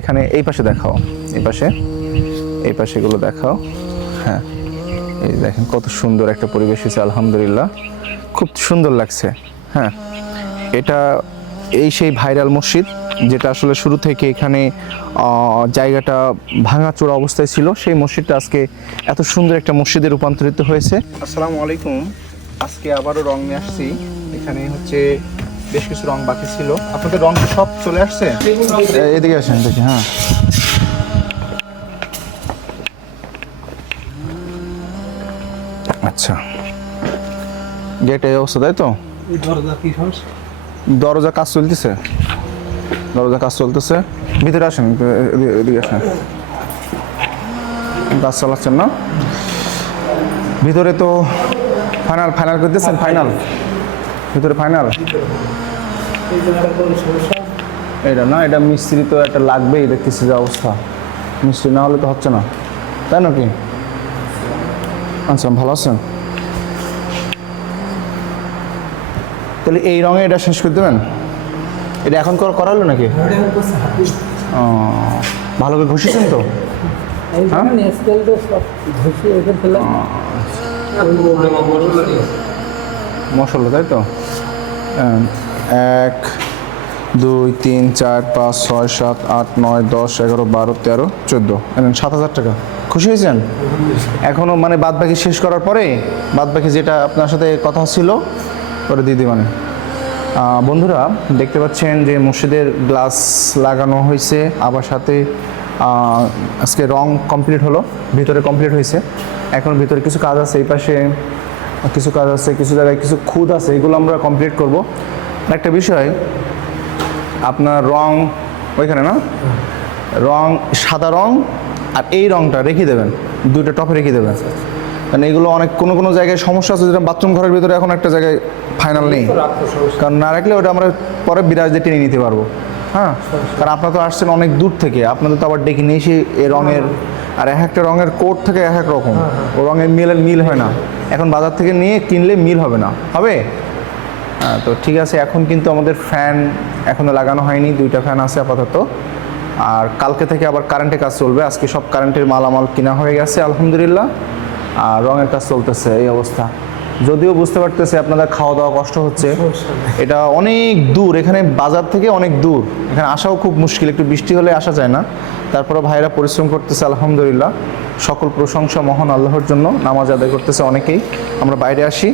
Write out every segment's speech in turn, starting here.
এখানে এই পাশে দেখাও। এই পাশে এই পাশে এগুলো দেখাও। হ্যাঁ এই দেখেন কত সুন্দর একটা পরিবেশ হয়েছে, আলহামদুলিল্লাহ। খুব সুন্দর লাগছে হ্যাঁ। এটা এই সেই ভাইরাল মসজিদ, যেটা আসলে শুরু থেকে এখানে জায়গাটা ভাঙাচোরা অবস্থায় ছিল। সেই মসজিদটা আজকে এত সুন্দর একটা মসজিদে রূপান্তরিত হয়েছে। আসসালামু আলাইকুম। আজকে আবারও রং নিয়ে আসছি। এখানে হচ্ছে বেশ কিছু রং বাকি ছিল। আপনাদের রং সব চলে আসছে? এদিকে আসেন দেখি হ্যাঁ। আচ্ছা। গেট এই অবস্থা তাই তো? দরজা কি সমস্যা? দরজা কাজ চলতেছে। দরজা কাজ চলতেছে। ভিতরে আসেন এদিকে- এদিকে আসেন। কাজ চালাচ্ছেন না? ভিতরে তো ফাইনাল ফাইনাল করতেছেন ফাইনাল ভিতরে ফাইনাল এই জায়গাটা কোনো সমস্যা? এটা না এটা মিস্ত্রি তো একটা লাগবেই দেখতেছি যে অবস্থা? মিস্ত্রি না হলে তো হচ্ছে না। তাই নাকি? আচ্ছা ভালো আছেন? তাহলে এই রঙে এটা শেষ করে দেবেন? এটা এখন করা হলো নাকি? এটা হাতি ও, ভালো করে ঘষেছেন তো? ফেলাম মশলা তাই তো? হ্যাঁ, এক দুই তিন চার পাঁচ ছয় সাত আট নয় দশ এগারো বারো তেরো চোদ্দ। সাত হাজার টাকা। খুশি হয়েছেন? এখনও মানে বাদ বাকি শেষ করার পরে বাদ বাকি যেটা আপনার সাথে কথা ছিল পরে দিদি মানে। বন্ধুরা দেখতে পাচ্ছেন যে মসজিদের গ্লাস লাগানো হয়েছে আবার সাথে আজকে রং কমপ্লিট হলো ভিতরে কমপ্লিট হয়েছে। এখন ভিতরে কিছু কাজ আছে এই পাশে কিছু কাজ আছে কিছু জায়গায় কিছু খুদ আছে এগুলো আমরা কমপ্লিট করব। একটা বিষয় আপনার রং ওইখানে না? রং সাদা রং আর এই রংটা রেখে দেবেন দুইটা টপে রেখে দেবেন। কারণ এগুলো অনেক কোনো কোনো জায়গায় সমস্যা আছে যেটা বাথরুম ঘরের ভিতরে এখন একটা জায়গায় ফাইনাল নেই। কারণ না রাখলে ওটা আমরা পরে বিরাজ দিয়ে টেনে নিতে পারব। হ্যাঁ? কারণ আপনারা তো আসছেন অনেক দূর থেকে আপনাদের তো আবার ডেকে নিয়ে এসে এই রঙের আর এক একটা রঙের কোট থেকে এক এক রকম। ও রঙের মিলের মিল হয় না। এখন বাজার থেকে নিয়ে কিনলে মিল হবে না। হবে? হ্যাঁ তো ঠিক আছে, এখন কিন্তু আমাদের ফ্যান এখনও লাগানো হয়নি, দুইটা ফ্যান আছে আপাতত। আর কালকে থেকে আবার কারেন্টের কাজ চলবে, আজকে সব কারেন্টের মালামাল কিনা হয়ে গেছে, আলহামদুলিল্লাহ। আর রঙের কাজ চলতেছে এই অবস্থা। যদিও বুঝতে পারতেছি আপনাদের খাওয়া দাওয়া কষ্ট হচ্ছে। এটা অনেক দূর, এখানে বাজার থেকে অনেক দূর। এখানে আসাও খুব মুশকিল, একটু বৃষ্টি হলে আসা যায় না। তারপরে ভাইরা পরিশ্রম করতেছে, আলহামদুলিল্লাহ। সকল প্রশংসা মহান আল্লাহর জন্য, নামাজ আদায় করতেছে অনেকেই। আমরা বাইরে আসি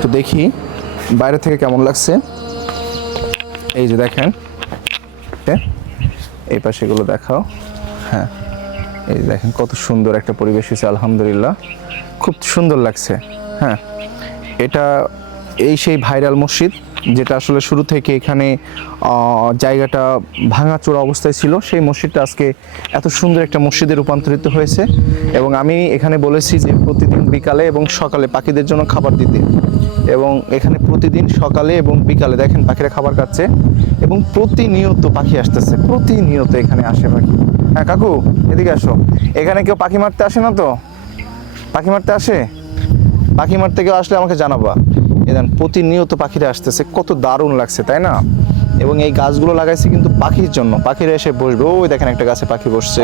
তো দেখি। বাইরে থেকে কেমন লাগছে? এই যে দেখেন। এই পাশে এগুলো দেখাও। হ্যাঁ এই যে দেখেন কত সুন্দর একটা পরিবেশ হয়েছে, আলহামদুলিল্লাহ। খুব সুন্দর লাগছে। হ্যাঁ এটা এই সেই ভাইরাল মসজিদ। যেটা আসলে শুরু থেকে এখানে জায়গাটা ভাঙাচোরা অবস্থায় ছিল, সেই মসজিদটা আজকে এত সুন্দর একটা মসজিদে রূপান্তরিত হয়েছে। এবং আমি এখানে বলেছি যে প্রতিদিন বিকালে এবং সকালে পাখিদের জন্য খাবার দিতে। এবং এখানে প্রতিদিন সকালে এবং বিকালে দেখেন পাখিরা খাবার খাচ্ছে এবং প্রতিনিয়ত পাখি আসতেছে, প্রতিনিয়ত এখানে আসে পাখি। হ্যাঁ কাকু, এদিকে আসো। এখানে কেউ পাখি মারতে আসে না তো? পাখি মারতে আসে? পাখি মারতে কেউ আসলে আমাকে জানাবা। এদান প্রতিনিয়ত পাখিরা আসতেছে কত দারুণ লাগছে তাই না? এবং এই গাছগুলো লাগাইছে কিন্তু পাখির জন্য। পাখিরা এসে বসবে ওই দেখেন একটা গাছে পাখি বসছে।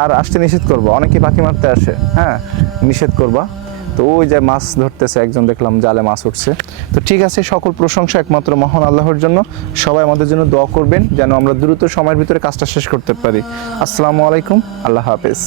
আর আসতে নিষেধ করব অনেকে পাখি মারতে আসে হ্যাঁ? নিষেধ করবা। তো ওই যে মাছ ধরতেছে একজন দেখলাম জালে মাছ উঠছে। তো ঠিক আছে সকল প্রশংসা একমাত্র মহান আল্লাহর জন্য। সবাই আমাদের জন্য দোয়া করবেন যেন আমরা দ্রুত সময়ের ভিতরে কাজটা শেষ করতে পারি। আসসালামু আলাইকুম আল্লাহ হাফেজ।